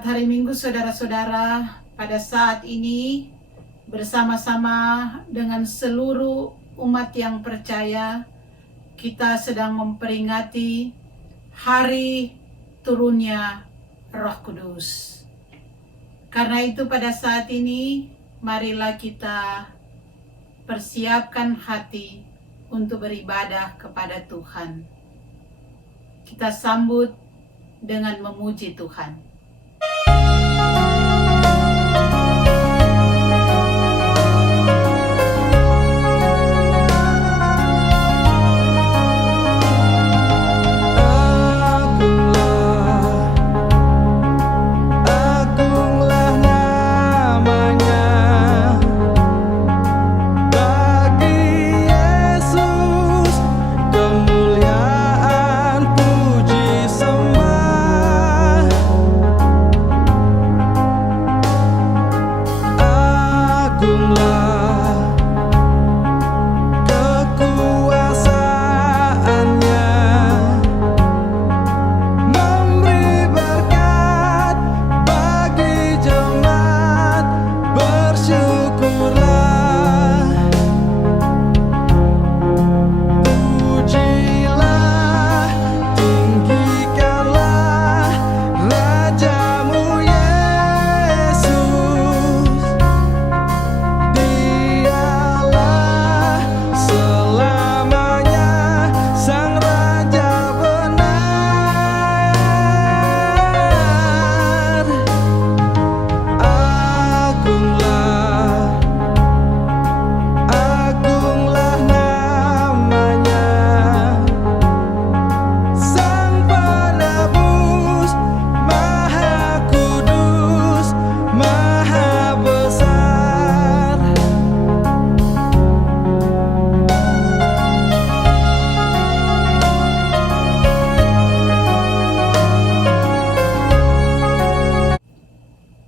Selamat hari Minggu saudara-saudara. Pada saat ini bersama-sama dengan seluruh umat yang percaya, kita sedang memperingati hari turunnya Roh Kudus. Karena itu pada saat ini marilah kita persiapkan hati untuk beribadah kepada Tuhan. Kita sambut dengan memuji Tuhan.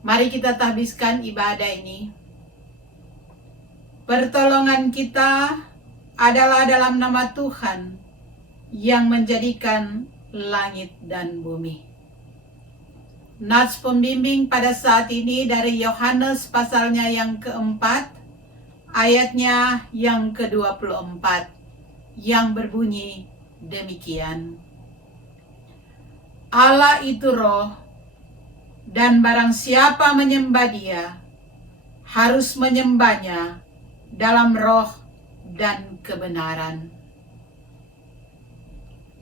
Mari kita tahbiskan ibadah ini. Pertolongan kita adalah dalam nama Tuhan yang menjadikan langit dan bumi. Nats pembimbing pada saat ini dari Yohanes pasalnya yang keempat, ayatnya yang ke-24, yang berbunyi demikian. Allah itu roh, dan barang siapa menyembah Dia, harus menyembahnya dalam roh dan kebenaran.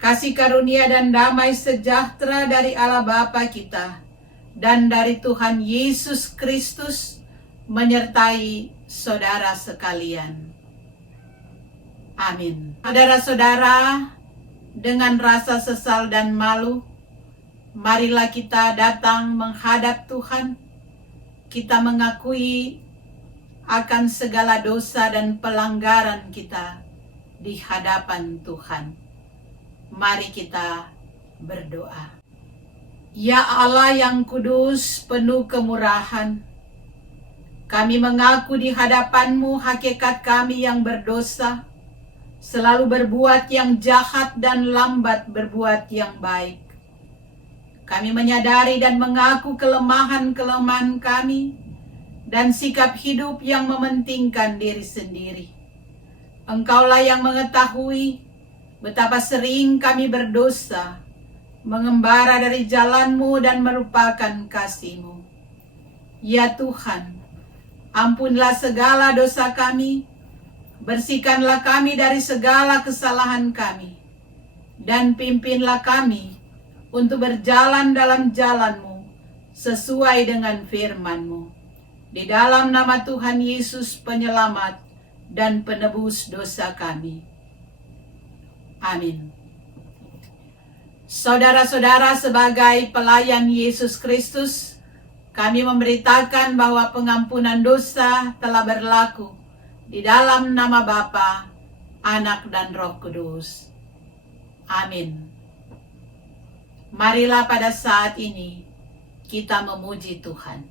Kasih karunia dan damai sejahtera dari Allah Bapa kita dan dari Tuhan Yesus Kristus menyertai saudara sekalian. Amin. Saudara-saudara, dengan rasa sesal dan malu, marilah kita datang menghadap Tuhan. Kita mengakui akan segala dosa dan pelanggaran kita di hadapan Tuhan. Mari kita berdoa. Ya Allah yang kudus, penuh kemurahan, kami mengaku di hadapan-Mu hakikat kami yang berdosa, selalu berbuat yang jahat dan lambat berbuat yang baik. Kami menyadari dan mengaku kelemahan-kelemahan kami dan sikap hidup yang mementingkan diri sendiri. Engkaulah yang mengetahui betapa sering kami berdosa, mengembara dari jalan-Mu dan melupakan kasih-Mu. Ya Tuhan, ampunlah segala dosa kami, bersihkanlah kami dari segala kesalahan kami, dan pimpinlah kami untuk berjalan dalam jalan-Mu sesuai dengan firman-Mu. Di dalam nama Tuhan Yesus penyelamat dan penebus dosa kami. Amin. Saudara-saudara, sebagai pelayan Yesus Kristus, kami memberitakan bahwa pengampunan dosa telah berlaku di dalam nama Bapa, Anak dan Roh Kudus. Amin. Marilah pada saat ini kita memuji Tuhan.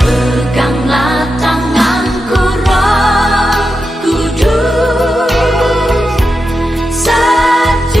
Peganglah tanganku Roh Kudus, setiap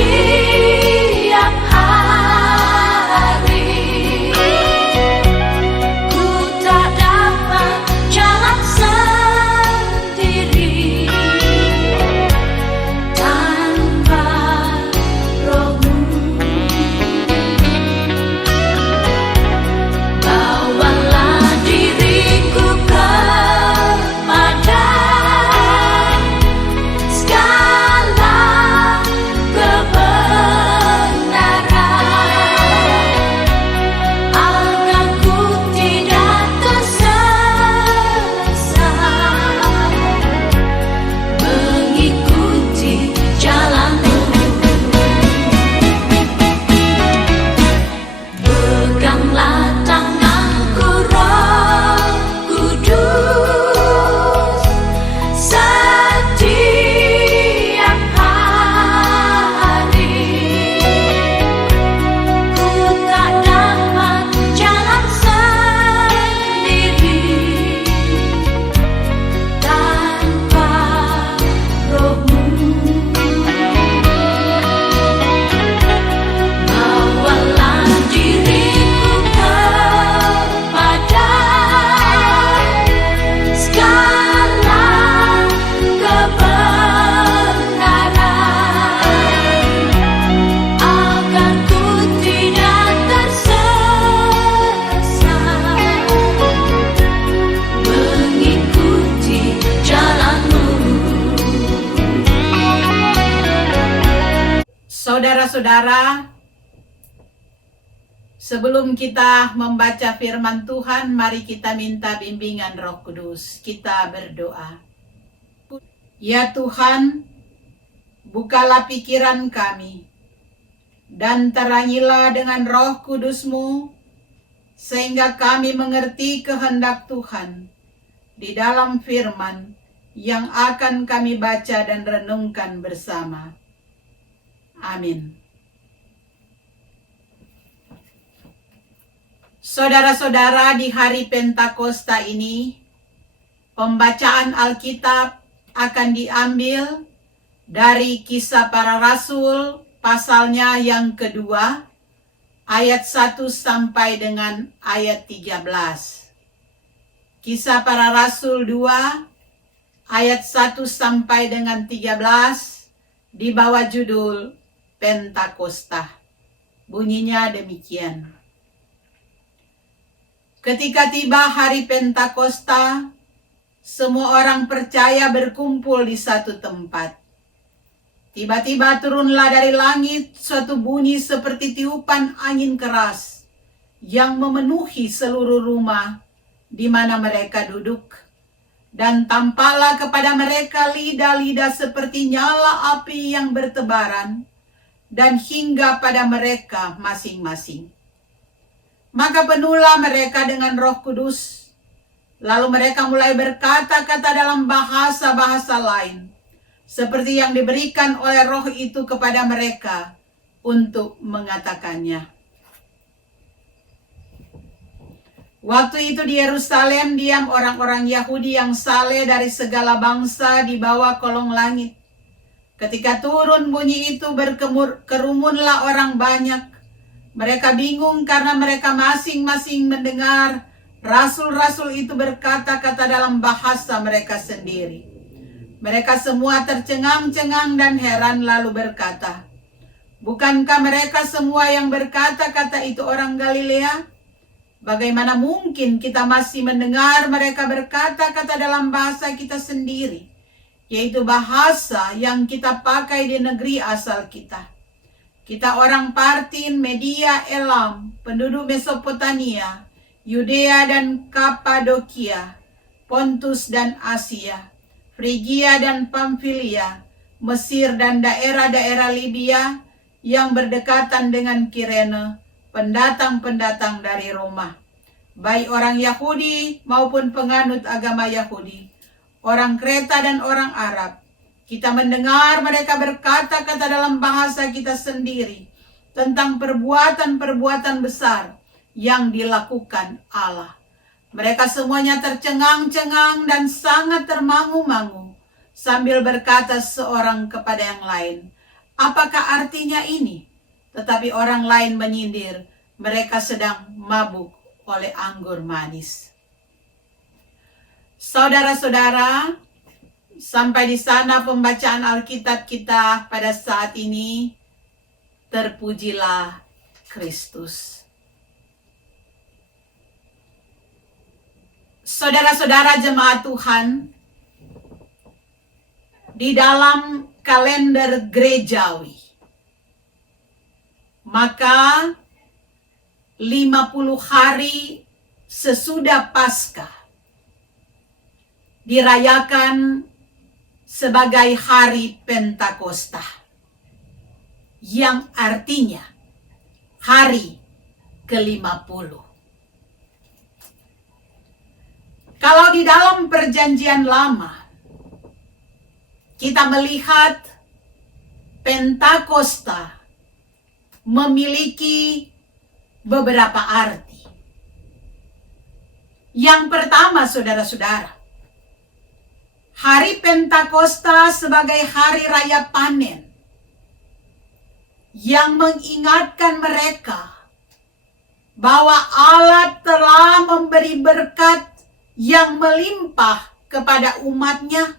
Saudara-saudara, sebelum kita membaca firman Tuhan, mari kita minta bimbingan Roh Kudus. Kita berdoa. Ya Tuhan, bukalah pikiran kami, dan terangilah dengan Roh Kudus-Mu, sehingga kami mengerti kehendak Tuhan di dalam firman yang akan kami baca dan renungkan bersama. Amin. Saudara-saudara, di hari Pentakosta ini, pembacaan Alkitab akan diambil dari Kisah Para Rasul, pasalnya yang kedua, ayat 1 sampai dengan ayat 13. Kisah Para Rasul 2, ayat 1 sampai dengan 13, di bawah judul Pentakosta. Bunyinya demikian. Ketika tiba hari Pentakosta, semua orang percaya berkumpul di satu tempat. Tiba-tiba turunlah dari langit suatu bunyi seperti tiupan angin keras yang memenuhi seluruh rumah di mana mereka duduk. Dan tampaklah kepada mereka lidah-lidah seperti nyala api yang bertebaran dan hingga pada mereka masing-masing. Maka penuhlah mereka dengan Roh Kudus. Lalu mereka mulai berkata-kata dalam bahasa-bahasa lain, seperti yang diberikan oleh Roh itu kepada mereka untuk mengatakannya. Waktu itu di Yerusalem diam orang-orang Yahudi yang saleh dari segala bangsa di bawah kolong langit. Ketika turun bunyi itu kerumunlah orang banyak. Mereka bingung karena mereka masing-masing mendengar rasul-rasul itu berkata-kata dalam bahasa mereka sendiri. Mereka semua tercengang-cengang dan heran lalu berkata, "Bukankah mereka semua yang berkata-kata itu orang Galilea? Bagaimana mungkin kita masih mendengar mereka berkata-kata dalam bahasa kita sendiri, yaitu bahasa yang kita pakai di negeri asal kita? Kita orang Partin, Media, Elam, penduduk Mesopotamia, Yudea dan Kapadokia, Pontus dan Asia, Frigia dan Pamfilia, Mesir dan daerah-daerah Libya yang berdekatan dengan Kirene, pendatang-pendatang dari Roma, baik orang Yahudi maupun penganut agama Yahudi, orang Kreta dan orang Arab. Kita mendengar mereka berkata-kata dalam bahasa kita sendiri tentang perbuatan-perbuatan besar yang dilakukan Allah." Mereka semuanya tercengang-cengang dan sangat termangu-mangu sambil berkata seorang kepada yang lain, "Apakah artinya ini?" Tetapi orang lain menyindir, "Mereka sedang mabuk oleh anggur manis." Saudara-saudara, sampai di sana pembacaan Alkitab kita pada saat ini. Terpujilah Kristus. Saudara-saudara jemaat Tuhan, di dalam kalender gerejawi, maka 50 hari sesudah Paskah dirayakan sebagai hari Pentakosta, yang artinya hari ke-50. Kalau di dalam perjanjian lama kita melihat Pentakosta memiliki beberapa arti. Yang pertama, saudara-saudara, hari Pentakosta sebagai hari raya panen yang mengingatkan mereka bahwa Allah telah memberi berkat yang melimpah kepada umatnya,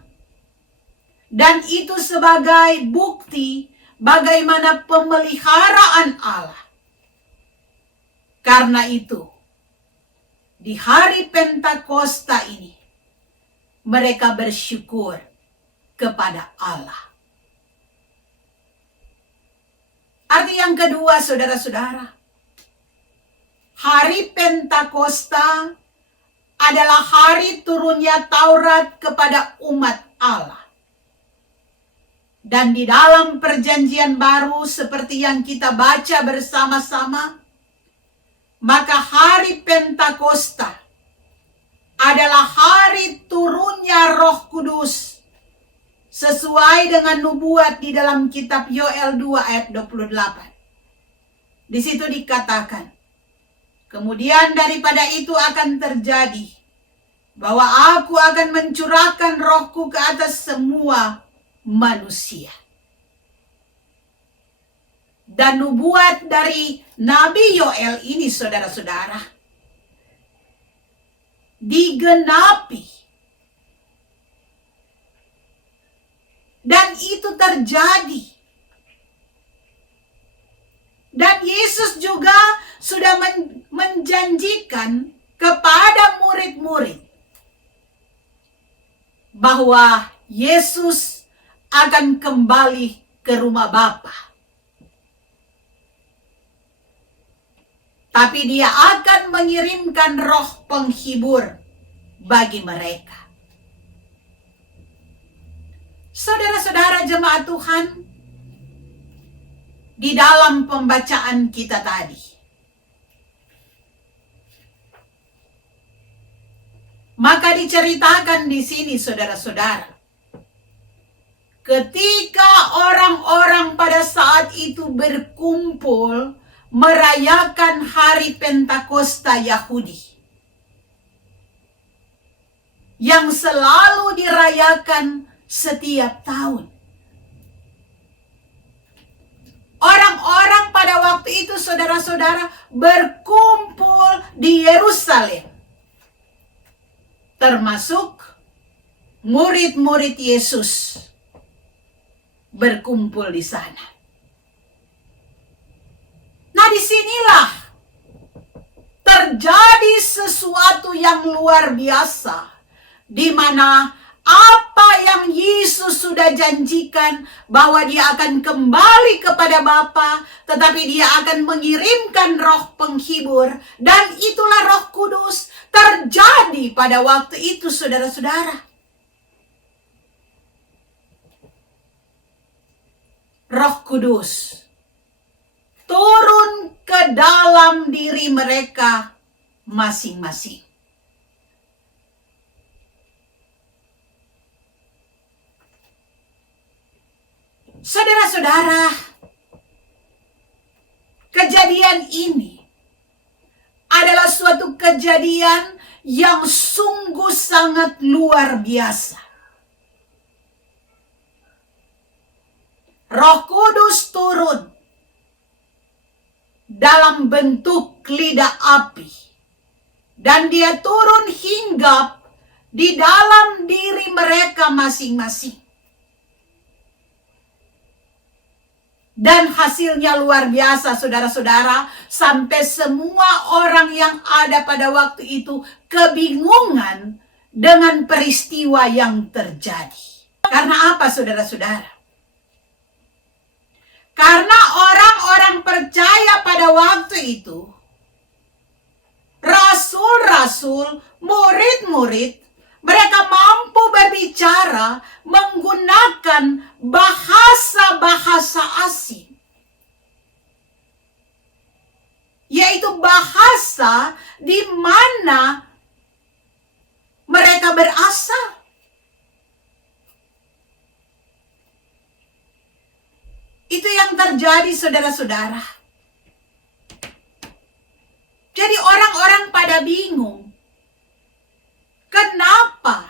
dan itu sebagai bukti bagaimana pemeliharaan Allah. Karena itu, di hari Pentakosta ini, mereka bersyukur kepada Allah. Arti yang kedua, saudara-saudara, hari Pentakosta adalah hari turunnya Taurat kepada umat Allah. Dan di dalam perjanjian baru seperti yang kita baca bersama-sama, maka hari Pentakosta adalah hari turunnya Roh Kudus sesuai dengan nubuat di dalam kitab Yoel 2 ayat 28. Di situ dikatakan, kemudian daripada itu akan terjadi bahwa aku akan mencurahkan rohku ke atas semua manusia. Dan nubuat dari Nabi Yoel ini, saudara-saudara, digenapi. Dan itu terjadi. Dan Yesus juga sudah menjanjikan kepada murid-murid bahwa Yesus akan kembali ke rumah Bapa. Tapi dia akan mengirimkan roh penghibur bagi mereka. Saudara-saudara jemaat Tuhan, di dalam pembacaan kita tadi, maka diceritakan di sini, saudara-saudara, ketika orang-orang pada saat itu berkumpul merayakan hari Pentakosta Yahudi, yang selalu dirayakan setiap tahun. Orang-orang pada waktu itu, saudara-saudara, berkumpul di Yerusalem, termasuk murid-murid Yesus berkumpul di sana. Nah, disinilah terjadi sesuatu yang luar biasa, di mana apa yang Yesus sudah janjikan bahwa dia akan kembali kepada Bapa, tetapi dia akan mengirimkan roh penghibur, dan itulah Roh Kudus, terjadi pada waktu itu, saudara-saudara. Roh Kudus turun ke dalam diri mereka masing-masing. Saudara-saudara, kejadian ini adalah suatu kejadian yang sungguh sangat luar biasa. Roh Kudus turun dalam bentuk lidah api, dan dia turun hinggap di dalam diri mereka masing-masing. Dan hasilnya luar biasa, saudara-saudara, sampai semua orang yang ada pada waktu itu kebingungan dengan peristiwa yang terjadi. Karena apa, saudara-saudara? Karena orang-orang percaya pada waktu itu, rasul-rasul, murid-murid, mereka mampu berbicara menggunakan bahasa-bahasa asing, yaitu bahasa di mana mereka berasal. Itu yang terjadi, saudara-saudara. Jadi orang-orang pada bingung. Kenapa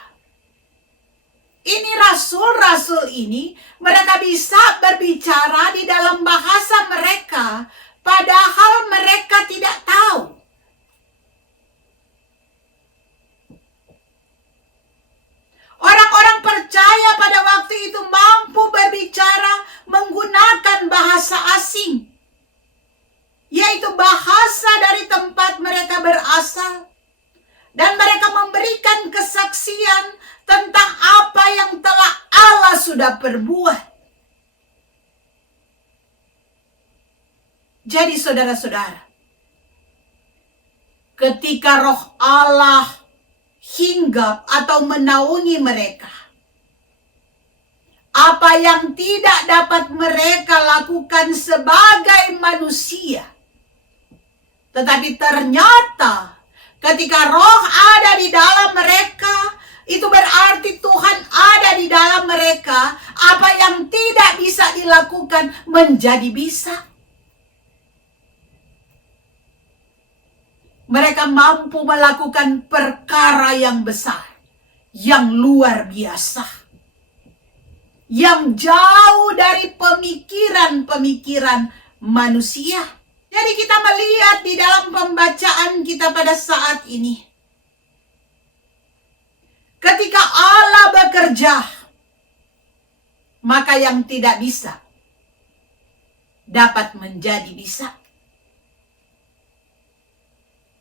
ini rasul-rasul ini mereka bisa berbicara di dalam bahasa mereka, padahal mereka tidak tahu. Orang-orang percaya pada waktu itu mampu berbicara menggunakan bahasa asing, yaitu bahasa dari tempat mereka berasal. Dan mereka memberikan kesaksian tentang apa yang telah Allah sudah perbuat. Jadi saudara-saudara, ketika roh Allah hinggap atau menaungi mereka, apa yang tidak dapat mereka lakukan sebagai manusia, tetapi ternyata ketika roh ada di dalam mereka, itu berarti Tuhan ada di dalam mereka. Apa yang tidak bisa dilakukan menjadi bisa. Mereka mampu melakukan perkara yang besar, yang luar biasa, yang jauh dari pemikiran-pemikiran manusia. Jadi kita melihat di dalam pembacaan kita pada saat ini, ketika Allah bekerja, maka yang tidak bisa dapat menjadi bisa.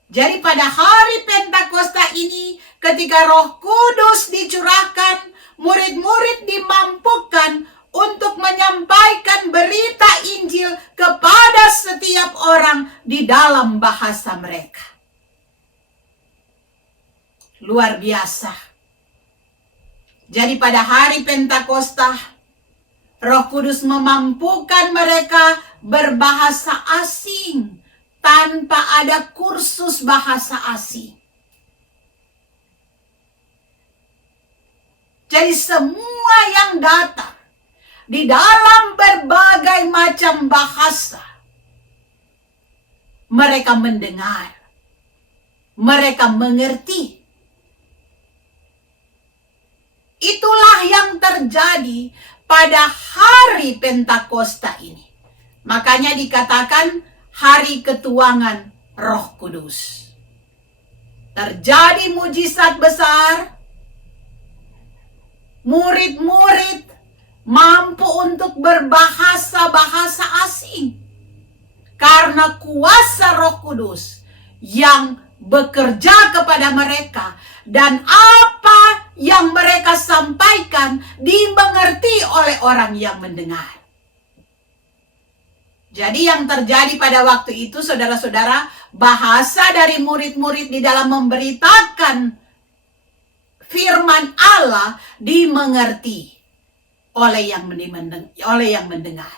Jadi pada hari Pentakosta ini, ketika Roh Kudus dicurahkan, murid-murid dimampukan untuk menyampaikan berita Injil kepada setiap orang di dalam bahasa mereka. Luar biasa. Jadi pada hari Pentakosta, Roh Kudus memampukan mereka berbahasa asing tanpa ada kursus bahasa asing. Jadi semua yang datang di dalam berbagai macam bahasa, mereka mendengar, mereka mengerti. Itulah yang terjadi pada hari Pentakosta ini. Makanya dikatakan hari ketuangan Roh Kudus. Terjadi mujizat besar. Murid-murid mampu untuk berbahasa-bahasa asing. Karena kuasa Roh Kudus yang bekerja kepada mereka. Dan apa yang mereka sampaikan dimengerti oleh orang yang mendengar. Jadi yang terjadi pada waktu itu, saudara-saudara, bahasa dari murid-murid di dalam memberitakan firman Allah dimengerti oleh yang mendengar.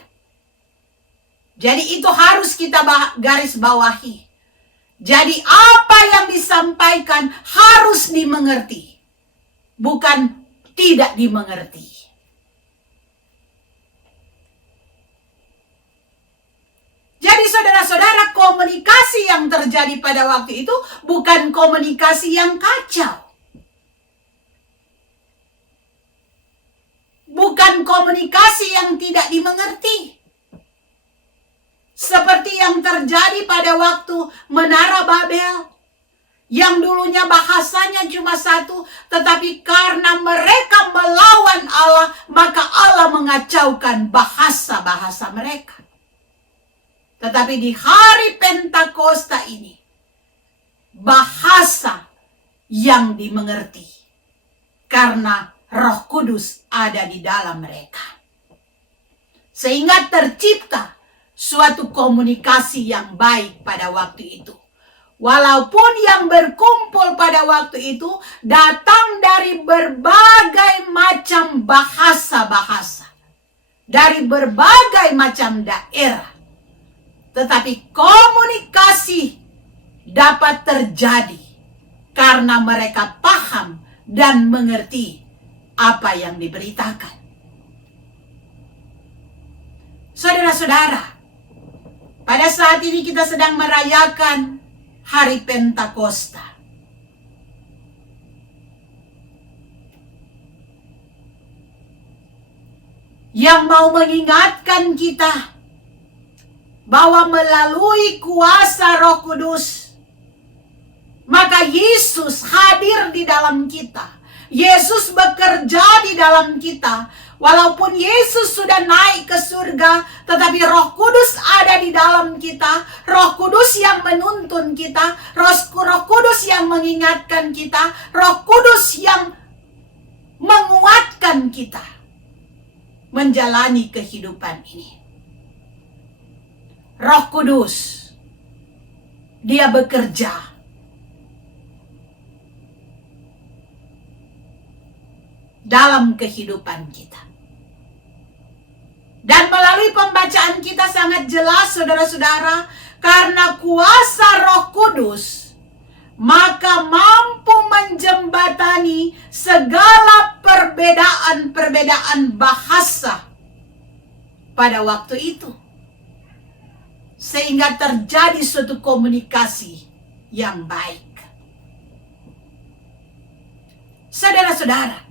Jadi itu harus kita garis bawahi. Jadi apa yang disampaikan harus dimengerti, bukan tidak dimengerti. Jadi saudara-saudara, komunikasi yang terjadi pada waktu itu bukan komunikasi yang kacau. Bukan komunikasi yang tidak dimengerti. Seperti yang terjadi pada waktu Menara Babel. Yang dulunya bahasanya cuma satu, tetapi karena mereka melawan Allah, maka Allah mengacaukan bahasa-bahasa mereka. Tetapi di hari Pentakosta ini, bahasa yang dimengerti. Karena Roh Kudus ada di dalam mereka. Sehingga tercipta suatu komunikasi yang baik pada waktu itu. Walaupun yang berkumpul pada waktu itu datang dari berbagai macam bahasa-bahasa. Dari berbagai macam daerah. Tetapi komunikasi dapat terjadi karena mereka paham dan mengerti apa yang diberitakan. Saudara-saudara, pada saat ini kita sedang merayakan hari Pentakosta. Yang mau mengingatkan kita bahwa melalui kuasa Roh Kudus, maka Yesus hadir di dalam kita. Yesus bekerja di dalam kita. Walaupun Yesus sudah naik ke surga, tetapi Roh Kudus ada di dalam kita. Roh Kudus yang menuntun kita. Roh Kudus yang mengingatkan kita. Roh Kudus yang menguatkan kita menjalani kehidupan ini. Roh Kudus, Dia bekerja dalam kehidupan kita. Dan melalui pembacaan kita sangat jelas, saudara-saudara, karena kuasa Roh Kudus, maka mampu menjembatani segala perbedaan-perbedaan bahasa pada waktu itu. Sehingga terjadi suatu komunikasi yang baik. Saudara-saudara,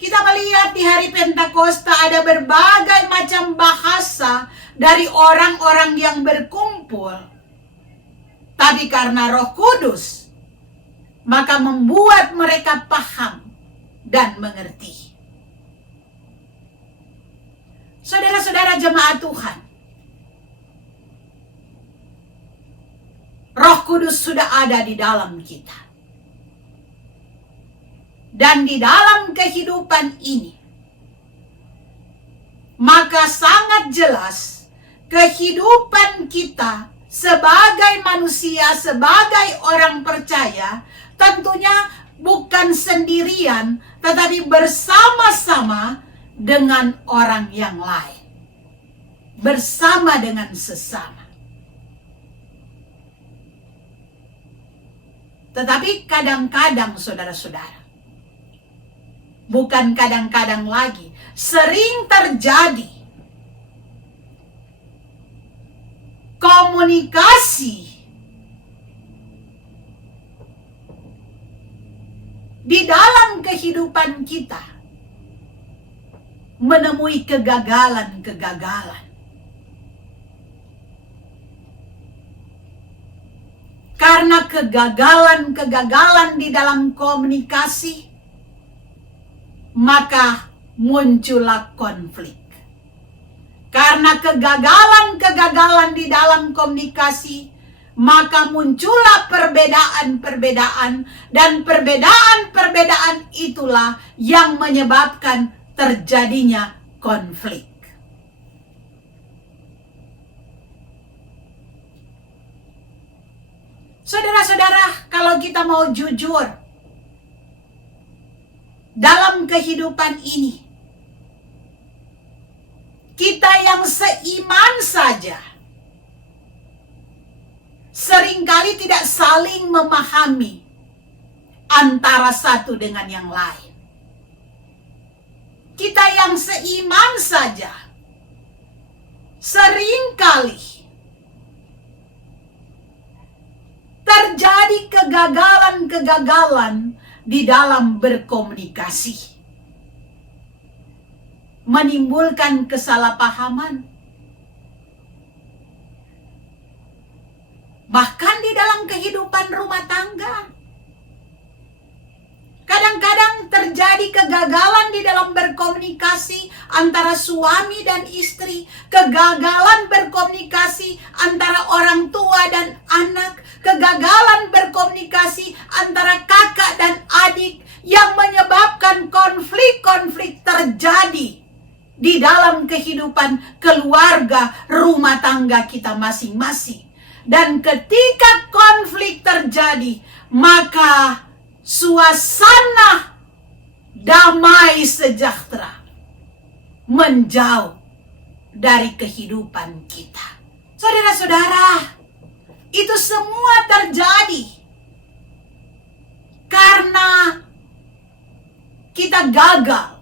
kita melihat di hari Pentakosta ada berbagai macam bahasa dari orang-orang yang berkumpul. Tapi karena Roh Kudus, maka membuat mereka paham dan mengerti. Saudara-saudara jemaat Tuhan, Roh Kudus sudah ada di dalam kita. Dan di dalam kehidupan ini, maka sangat jelas kehidupan kita sebagai manusia, sebagai orang percaya, tentunya bukan sendirian, tetapi bersama-sama dengan orang yang lain. Bersama dengan sesama. Tetapi kadang-kadang saudara-saudara, bukan kadang-kadang lagi, sering terjadi komunikasi di dalam kehidupan kita menemui kegagalan-kegagalan. Karena kegagalan-kegagalan di dalam komunikasi, maka muncullah konflik. Karena kegagalan-kegagalan di dalam komunikasi, maka muncullah perbedaan-perbedaan, dan perbedaan-perbedaan itulah yang menyebabkan terjadinya konflik. Saudara-saudara, kalau kita mau jujur dalam kehidupan ini, kita yang seiman saja seringkali tidak saling memahami antara satu dengan yang lain. Kita yang seiman saja seringkali terjadi kegagalan-kegagalan di dalam berkomunikasi, menimbulkan kesalahpahaman. Bahkan di dalam kehidupan rumah tangga, kadang-kadang terjadi kegagalan di dalam berkomunikasi antara suami dan istri, kegagalan berkomunikasi antara orang tua dan anak, kegagalan berkomunikasi antara kakak dan adik, yang menyebabkan konflik-konflik terjadi di dalam kehidupan keluarga rumah tangga kita masing-masing. Dan ketika konflik terjadi, maka suasana damai sejahtera menjauh dari kehidupan kita. Saudara-saudara, itu semua terjadi karena kita gagal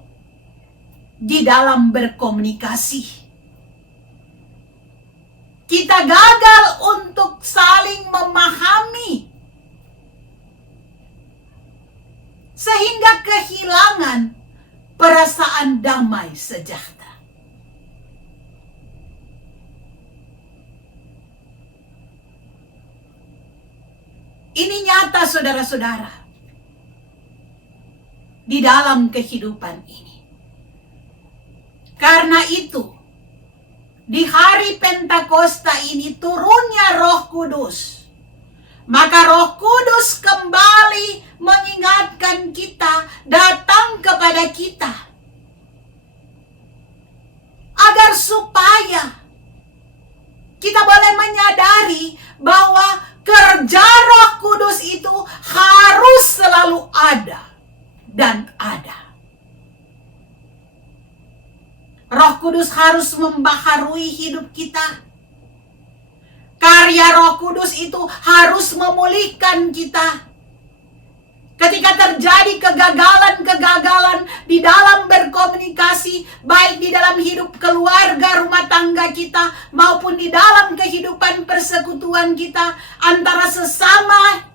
di dalam berkomunikasi. Kita gagal untuk saling memahami, sehingga kehilangan perasaan damai sejahtera. Ini nyata saudara-saudara di dalam kehidupan ini. Karena itu, di hari Pentakosta ini turunnya Roh Kudus. Maka Roh Kudus kembali mengingatkan kita, datang kepada kita, agar supaya kita dan ada. Roh Kudus harus membaharui hidup kita. Karya Roh Kudus itu harus memulihkan kita. Ketika terjadi kegagalan-kegagalan di dalam berkomunikasi, baik di dalam hidup keluarga, rumah tangga kita, maupun di dalam kehidupan persekutuan kita antara sesama,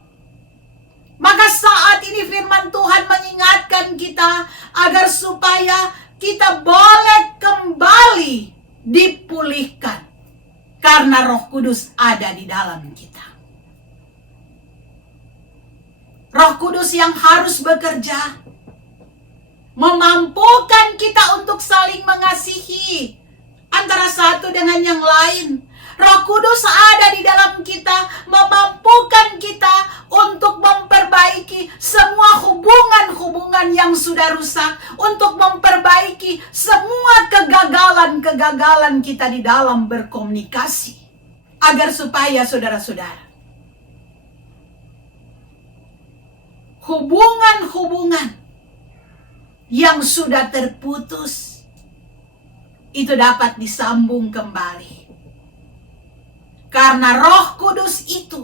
maka saat ini firman Tuhan mengingatkan kita agar supaya kita boleh kembali dipulihkan. Karena Roh Kudus ada di dalam kita. Roh Kudus yang harus bekerja, memampukan kita untuk saling mengasihi antara satu dengan yang lain. Roh Kudus ada di dalam kita, memampukan kita untuk memperbaiki semua hubungan-hubungan yang sudah rusak, untuk memperbaiki semua kegagalan-kegagalan kita di dalam berkomunikasi, agar supaya saudara-saudara, hubungan-hubungan yang sudah terputus itu dapat disambung kembali. Karena Roh Kudus itu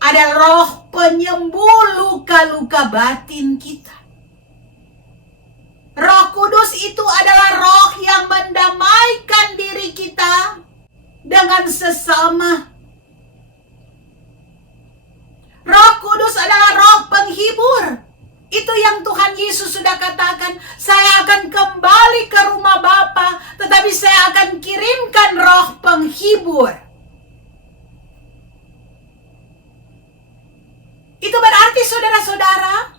adalah roh penyembuh luka-luka batin kita. Roh Kudus itu adalah roh yang mendamaikan diri kita dengan sesama. Roh Kudus adalah roh penghibur. Itu yang Tuhan Yesus sudah katakan, saya akan kembali ke rumah Bapa, tetapi saya akan kirimkan roh penghibur. Itu berarti saudara-saudara,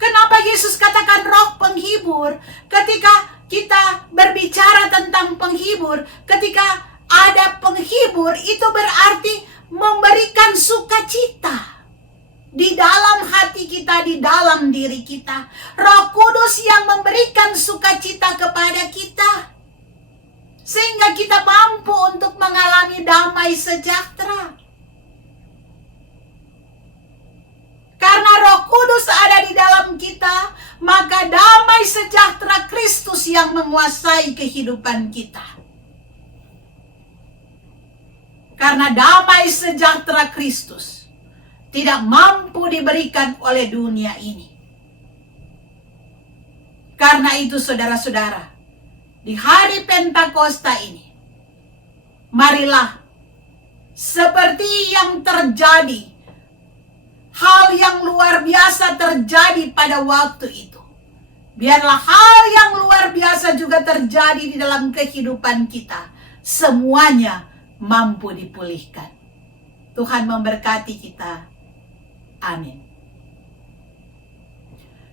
kenapa Yesus katakan roh penghibur? Ketika kita berbicara tentang penghibur, ketika ada penghibur, itu berarti memberikan sukacita di dalam hati kita, di dalam diri kita. Roh Kudus yang memberikan sukacita kepada kita, sehingga kita mampu untuk mengalami damai sejahtera. Karena Roh Kudus ada di dalam kita, maka damai sejahtera Kristus yang menguasai kehidupan kita. Karena damai sejahtera Kristus tidak mampu diberikan oleh dunia ini. Karena itu saudara-saudara, di hari Pentakosta ini, marilah seperti yang terjadi, hal yang luar biasa terjadi pada waktu itu, biarlah hal yang luar biasa juga terjadi di dalam kehidupan kita. Semuanya mampu dipulihkan. Tuhan memberkati kita. Amin.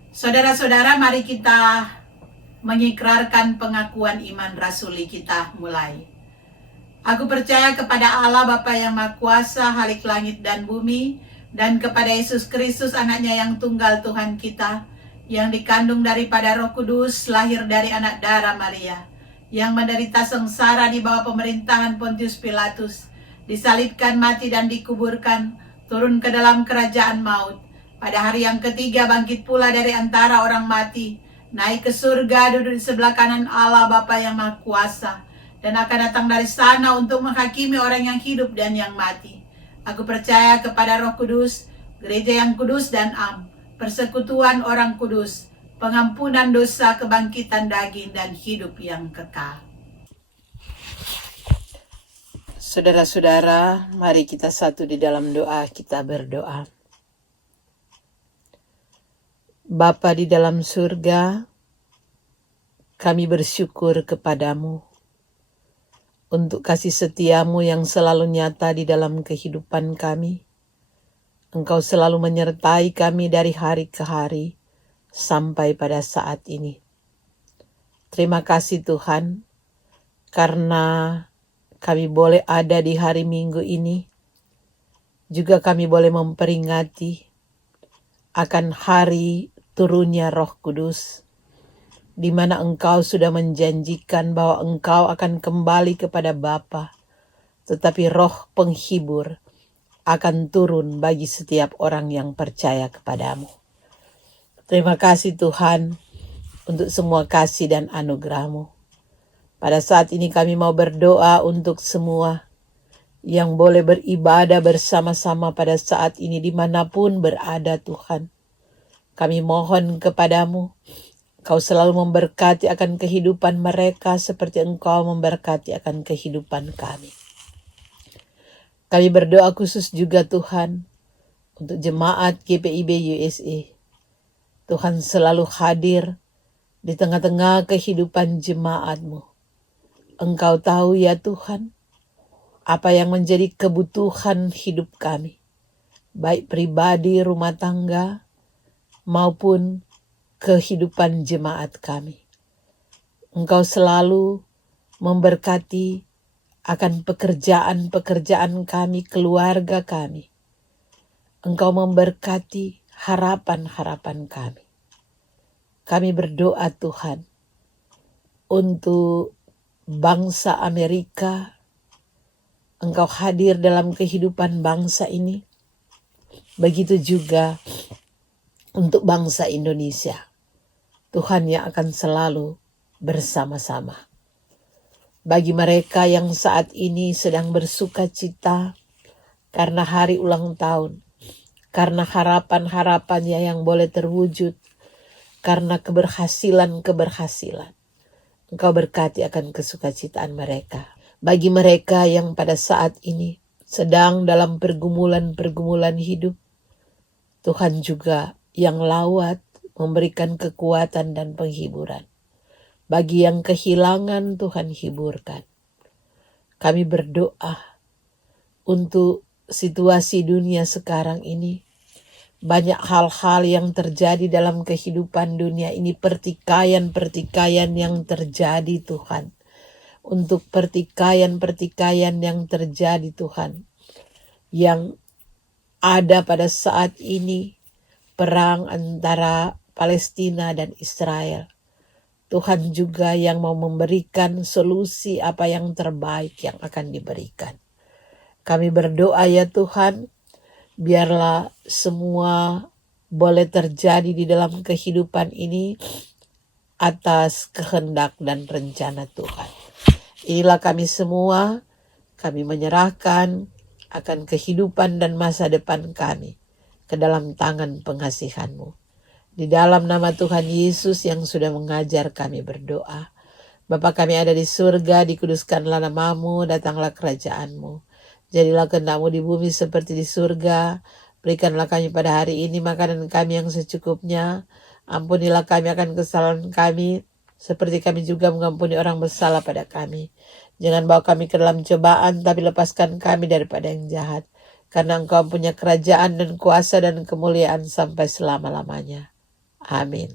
Saudara-saudara, mari kita mengikrarkan pengakuan iman rasuli kita mulai. Aku percaya kepada Allah Bapa yang Maha Kuasa, Halik langit dan bumi, dan kepada Yesus Kristus, anaknya yang tunggal Tuhan kita, yang dikandung daripada Roh Kudus, lahir dari anak darah Maria, yang menderita sengsara di bawah pemerintahan Pontius Pilatus, disalibkan, mati dan dikuburkan, turun ke dalam kerajaan maut. Pada hari yang ketiga bangkit pula dari antara orang mati, naik ke surga, duduk di sebelah kanan Allah Bapa yang Maha Kuasa, dan akan datang dari sana untuk menghakimi orang yang hidup dan yang mati. Aku percaya kepada Roh Kudus, gereja yang kudus dan am, persekutuan orang kudus, pengampunan dosa, kebangkitan daging, dan hidup yang kekal. Saudara-saudara, mari kita satu di dalam doa, kita berdoa. Bapa di dalam surga, kami bersyukur kepadamu untuk kasih setiamu yang selalu nyata di dalam kehidupan kami. Engkau selalu menyertai kami dari hari ke hari sampai pada saat ini. Terima kasih Tuhan, karena kami boleh ada di hari Minggu ini. Juga kami boleh memperingati akan hari turunnya Roh Kudus, di mana Engkau sudah menjanjikan bahwa Engkau akan kembali kepada Bapa, tetapi Roh penghibur akan turun bagi setiap orang yang percaya kepadamu. Terima kasih Tuhan untuk semua kasih dan anugerah-Mu. Pada saat ini kami mau berdoa untuk semua yang boleh beribadah bersama-sama pada saat ini dimanapun berada Tuhan. Kami mohon kepadamu, Kau selalu memberkati akan kehidupan mereka seperti Engkau memberkati akan kehidupan kami. Kami berdoa khusus juga Tuhan untuk jemaat GPIB USA. Tuhan selalu hadir di tengah-tengah kehidupan jemaat-Mu. Engkau tahu ya Tuhan, apa yang menjadi kebutuhan hidup kami, baik pribadi, rumah tangga, maupun kehidupan jemaat kami. Engkau selalu memberkati akan pekerjaan-pekerjaan kami, keluarga kami. Engkau memberkati harapan-harapan kami. Kami berdoa Tuhan untuk bangsa Amerika. Engkau hadir dalam kehidupan bangsa ini. Begitu juga untuk bangsa Indonesia. Tuhan yang akan selalu bersama-sama. Bagi mereka yang saat ini sedang bersuka cita karena hari ulang tahun, karena harapan-harapannya yang boleh terwujud, karena keberhasilan-keberhasilan. Engkau berkati akan kesukacitaan mereka. Bagi mereka yang pada saat ini sedang dalam pergumulan-pergumulan hidup, Tuhan juga yang lawat memberikan kekuatan dan penghiburan. Bagi yang kehilangan, Tuhan hiburkan. Kami berdoa untuk situasi dunia sekarang ini. Banyak hal-hal yang terjadi dalam kehidupan dunia ini. Pertikaian-pertikaian yang terjadi Tuhan. Untuk pertikaian-pertikaian yang terjadi Tuhan. Yang ada pada saat ini. Perang antara Palestina dan Israel. Tuhan juga yang mau memberikan solusi apa yang terbaik yang akan diberikan. Kami berdoa ya Tuhan, biarlah semua boleh terjadi di dalam kehidupan ini atas kehendak dan rencana Tuhan. Inilah kami semua, kami menyerahkan akan kehidupan dan masa depan kami ke dalam tangan pengasihan-Mu. Di dalam nama Tuhan Yesus yang sudah mengajar kami berdoa. Bapa kami ada di surga, dikuduskanlah nama-Mu, datanglah kerajaan-Mu. Jadilah kehendak-Mu di bumi seperti di surga. Berikanlah kami pada hari ini makanan kami yang secukupnya. Ampunilah kami akan kesalahan kami, seperti kami juga mengampuni orang bersalah pada kami. Jangan bawa kami ke dalam cobaan, tapi lepaskan kami daripada yang jahat. Karena Engkau punya kerajaan dan kuasa dan kemuliaan sampai selama-lamanya. Amin.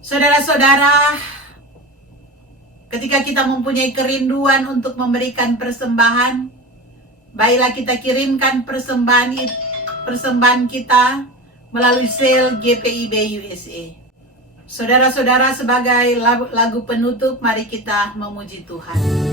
Saudara-saudara, ketika kita mempunyai kerinduan untuk memberikan persembahan, baiklah kita kirimkan persembahan kita melalui sel GPIB USA. Saudara-saudara, sebagai lagu penutup, mari kita memuji Tuhan.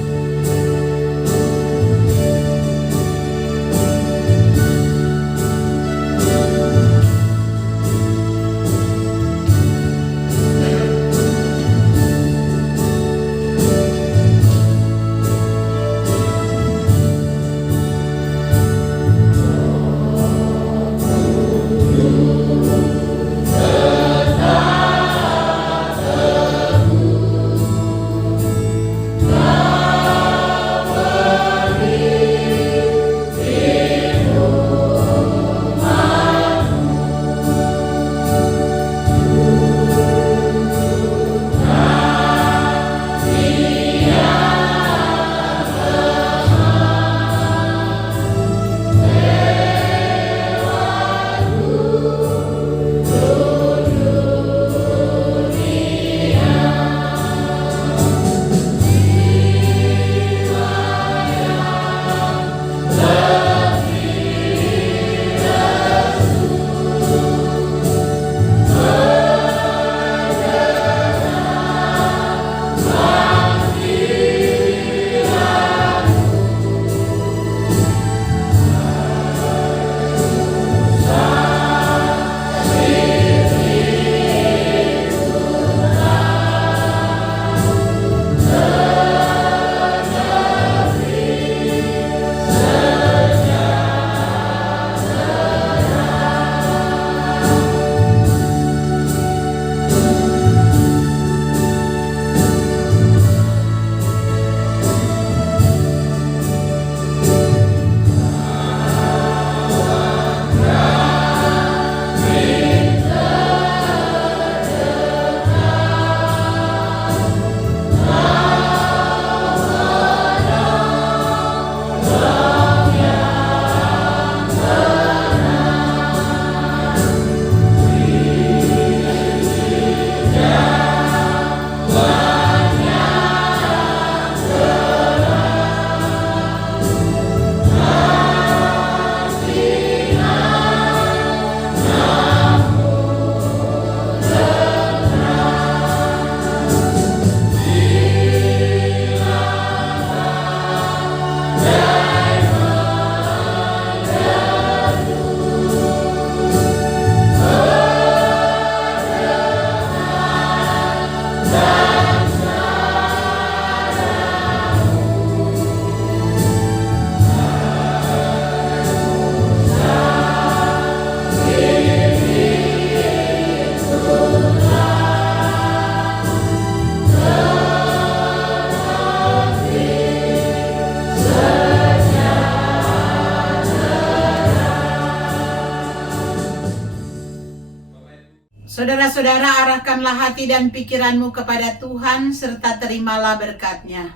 Saudara-saudara, arahkanlah hati dan pikiranmu kepada Tuhan serta terimalah berkat-Nya.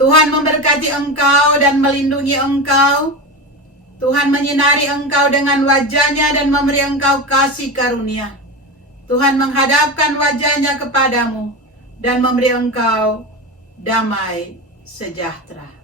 Tuhan memberkati engkau dan melindungi engkau. Tuhan menyinari engkau dengan wajah-Nya dan memberi engkau kasih karunia. Tuhan menghadapkan wajah-Nya kepadamu dan memberi engkau damai sejahtera.